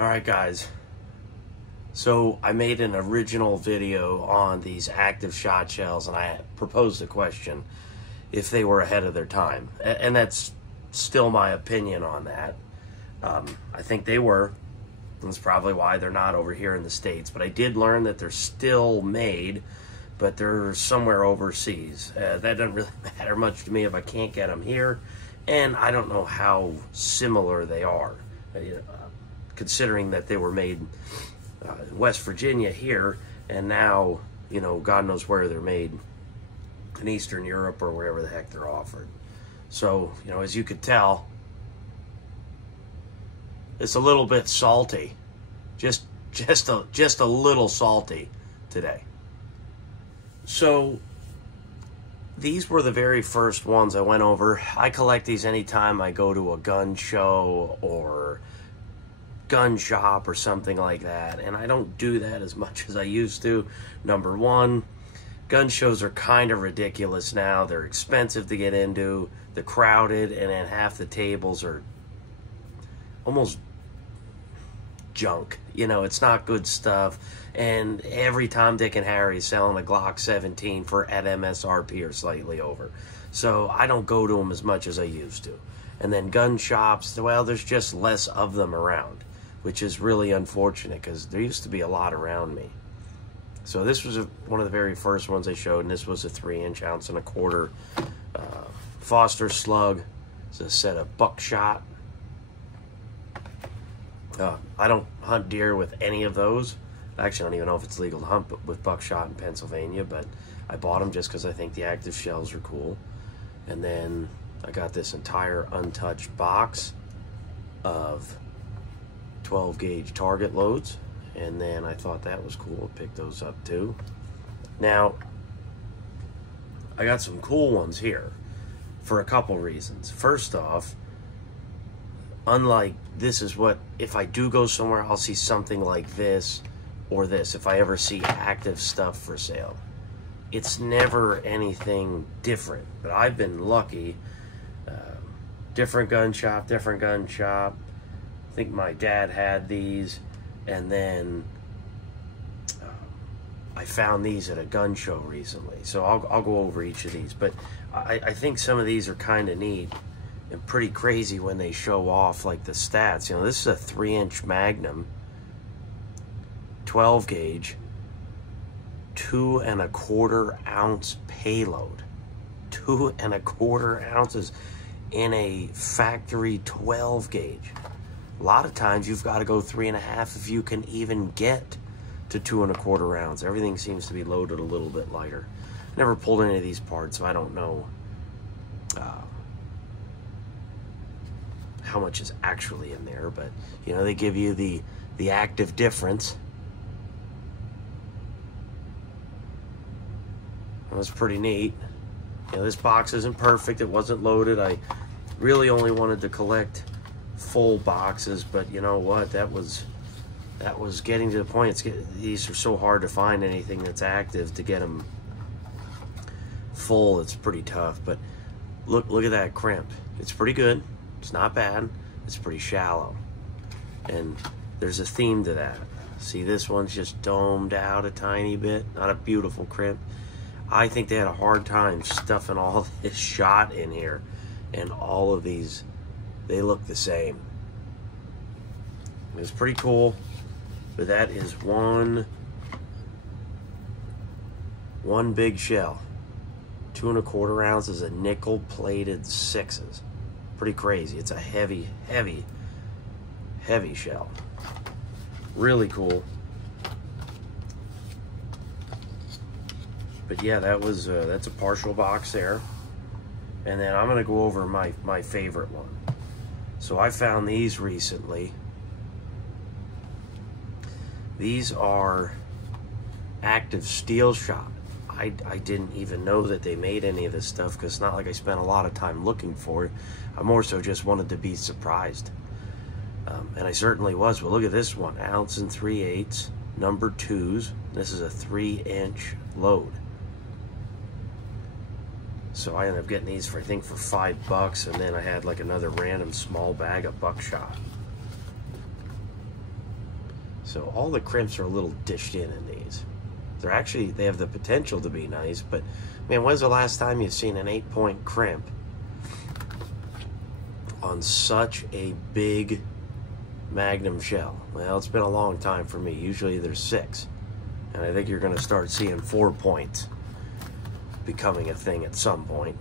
Alright guys, so I made an original video on these Activ shot shells, and I proposed a question if they were ahead of their time, and that's still my opinion on that. I think they were. That's probably why they're not over here in the States, but I did learn that they're still made, but they're somewhere overseas. That doesn't really matter much to me if I can't get them here, and I don't know how similar they are. Considering that they were made in West Virginia here, and now, you know, God knows where they're made in Eastern Europe or wherever the heck they're offered. So, you know, as you could tell, it's a little bit salty, just a little salty today. So these were the very first ones I went over. I collect these anytime I go to a gun show or gun shop or something like that, and I don't do that as much as I used to. Number one, gun shows are kind of ridiculous now. They're expensive to get into, they're crowded, and then half the tables are almost junk. You know, it's not good stuff, and every Tom, Dick, and Harry is selling a Glock 17 at MSRP or slightly over. So I don't go to them as much as I used to. And then gun shops, well, there's just less of them around, which is really unfortunate because there used to be a lot around me. So this was one of the very first ones I showed, and this was a 3-inch ounce and a quarter Foster slug. It's a set of buckshot. I don't hunt deer with any of those. Actually, I don't even know if it's legal to hunt with buckshot in Pennsylvania, but I bought them just because I think the Activ shells are cool. And then I got this entire untouched box of 12 gauge target loads, and then I thought that was cool. Pick those up too. Now I got some cool ones here for a couple reasons. First off, unlike this is what, if I do go somewhere, I'll see something like this or this if I ever see Activ stuff for sale. It's never anything different, but I've been lucky. Different gun shop. I think my dad had these, and then I found these at a gun show recently. So I'll go over each of these, but I think some of these are kind of neat and pretty crazy when they show off like the stats. You know, this is a 3-inch Magnum, 12 gauge, 2 1/4 ounce payload. 2 1/4 ounces in a factory 12 gauge. A lot of times you've got to go 3.5 if you can even get to 2 1/4 ounce. Everything seems to be loaded a little bit lighter. Never pulled any of these parts, so I don't know how much is actually in there, but you know, they give you the Activ difference. That was pretty neat. You know, this box isn't perfect. It wasn't loaded. I really only wanted to collect full boxes, but you know what, that was getting to the point. These are so hard to find anything that's Activ. To get them full, it's pretty tough. But look at that crimp. It's pretty good. It's not bad. It's pretty shallow, and there's a theme to that. See, this one's just domed out a tiny bit. Not a beautiful crimp. I think they had a hard time stuffing all this shot in here, and all of these, they look the same. It's pretty cool, but that is one big shell. 2 1/4 ounces of nickel plated 6s. Pretty crazy. It's a heavy shell. Really cool. But yeah, that's a partial box there. And then I'm gonna go over my favorite one. So I found these recently. These are Activ steel shot. I didn't even know that they made any of this stuff, because it's not like I spent a lot of time looking for it. I more so just wanted to be surprised. And I certainly was. But look at this one, 1 3/8 ounce, number 2s. This is a 3-inch load. So I ended up getting these for, I think, for $5, and then I had like another random small bag of buckshot. So all the crimps are a little dished in these. They have the potential to be nice, but man, when's the last time you've seen an 8-point crimp on such a big Magnum shell? Well, it's been a long time for me. Usually there's 6, and I think you're going to start seeing 4 points becoming a thing at some point.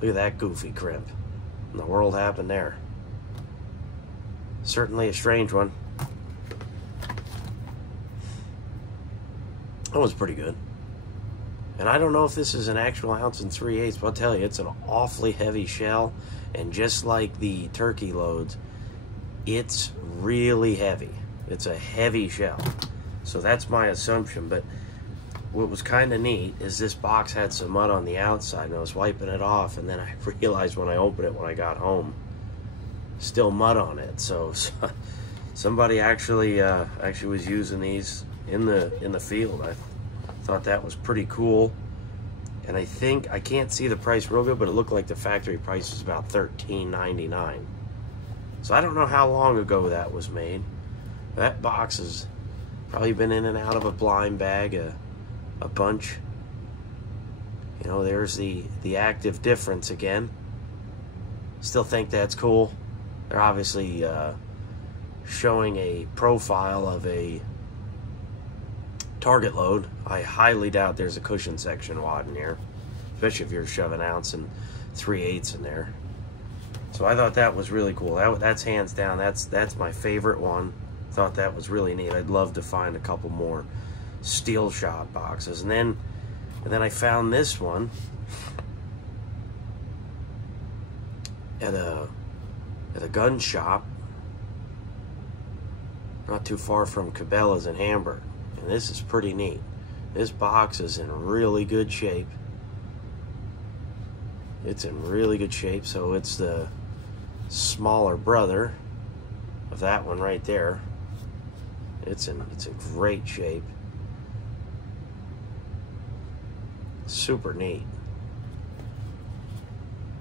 Look at that goofy crimp. What in the world happened there? Certainly a strange one. That was pretty good. And I don't know if this is an actual 1 3/8, but I'll tell you, it's an awfully heavy shell. And just like the turkey loads, it's really heavy. It's a heavy shell. So that's my assumption. But what was kind of neat is this box had some mud on the outside, and I was wiping it off, and then I realized when I opened it when I got home, still mud on it. So somebody actually was using these in the field. I thought that was pretty cool. And I think, I can't see the price real good, but it looked like the factory price was about $13.99. So I don't know how long ago that was made. That box has probably been in and out of a blind bag a bunch. You know, there's the active difference again. Still think that's cool. They're obviously showing a profile of a target load. I highly doubt there's a cushion section wad in here, especially if you're shoving 1 3/8 in there. So I thought that was really cool. That's hands down, that's my favorite one. Thought that was really neat. I'd love to find a couple more steel shot boxes. And then I found this one at a gun shop not too far from Cabela's in Hamburg. And this is pretty neat. This box is in really good shape. It's in really good shape. So it's the smaller brother of that one right there. It's in great shape. Super neat.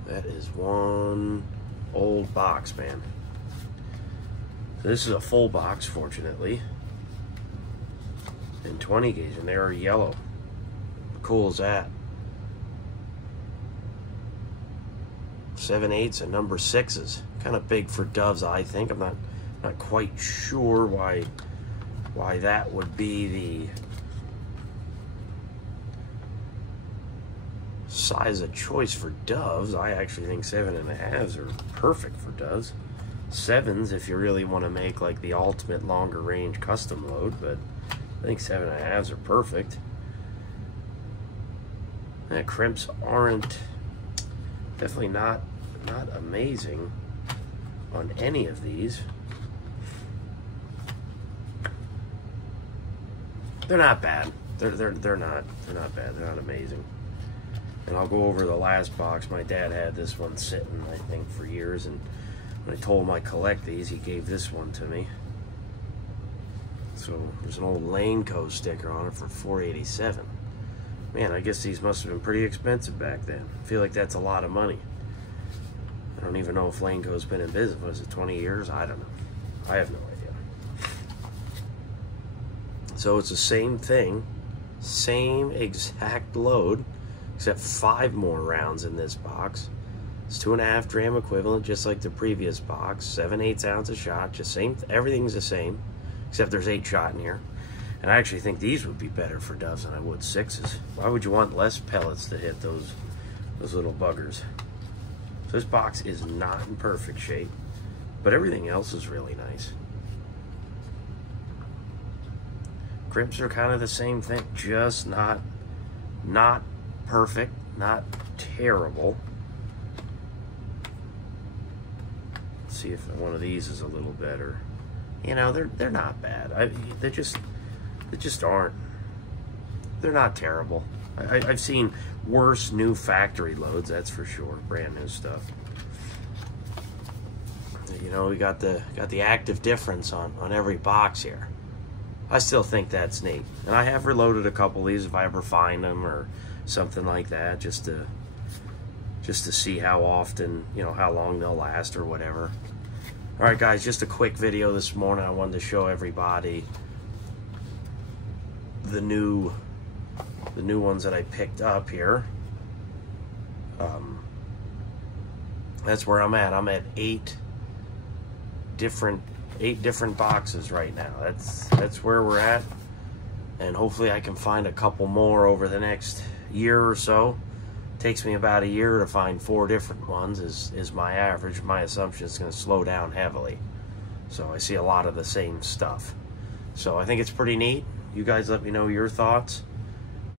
That is one old box, man. So this is a full box, fortunately. In 20 gauge, and they are yellow. How cool is that? 7/8 and number 6s. Kind of big for doves, I think. I'm not quite sure why that would be the size of choice for doves. I actually think 7.5s are perfect for doves. 7s if you really want to make like the ultimate longer range custom load, but I think 7.5s are perfect. Crimps aren't, definitely not amazing on any of these. They're not bad. They're not bad. They're not amazing. And I'll go over the last box. My dad had this one sitting, I think, for years, and when I told him I collect these, he gave this one to me. So there's an old Laneco sticker on it for $4.87. Man, I guess these must have been pretty expensive back then. I feel like that's a lot of money. I don't even know if Laneco's been in business. Was it 20 years? I don't know. I have no idea. So it's the same thing, same exact load, except 5 more rounds in this box. It's 2.5 dram equivalent, just like the previous box. 7/8 ounces shot, just same. Everything's the same, except there's 8 shot in here. And I actually think these would be better for doves than I would 6s. Why would you want less pellets to hit those little buggers? So this box is not in perfect shape, but everything else is really nice. Crimps are kind of the same thing, just not perfect, not terrible. Let's see if one of these is a little better. You know, they're not bad. They just aren't. They're not terrible. I've seen worse new factory loads, that's for sure. Brand new stuff. You know, we got the active difference on every box here. I still think that's neat. And I have reloaded a couple of these if I ever find them or something like that, just to see how often, you know, how long they'll last or whatever. All right, guys, just a quick video this morning. I wanted to show everybody the new ones that I picked up here. That's where I'm at. I'm at 8 different boxes right now. That's where we're at, and hopefully I can find a couple more over the next year or so. Takes me about a year to find 4 different ones is my average. My assumption is going to slow down heavily, so I see a lot of the same stuff. So I think it's pretty neat. You guys let me know your thoughts.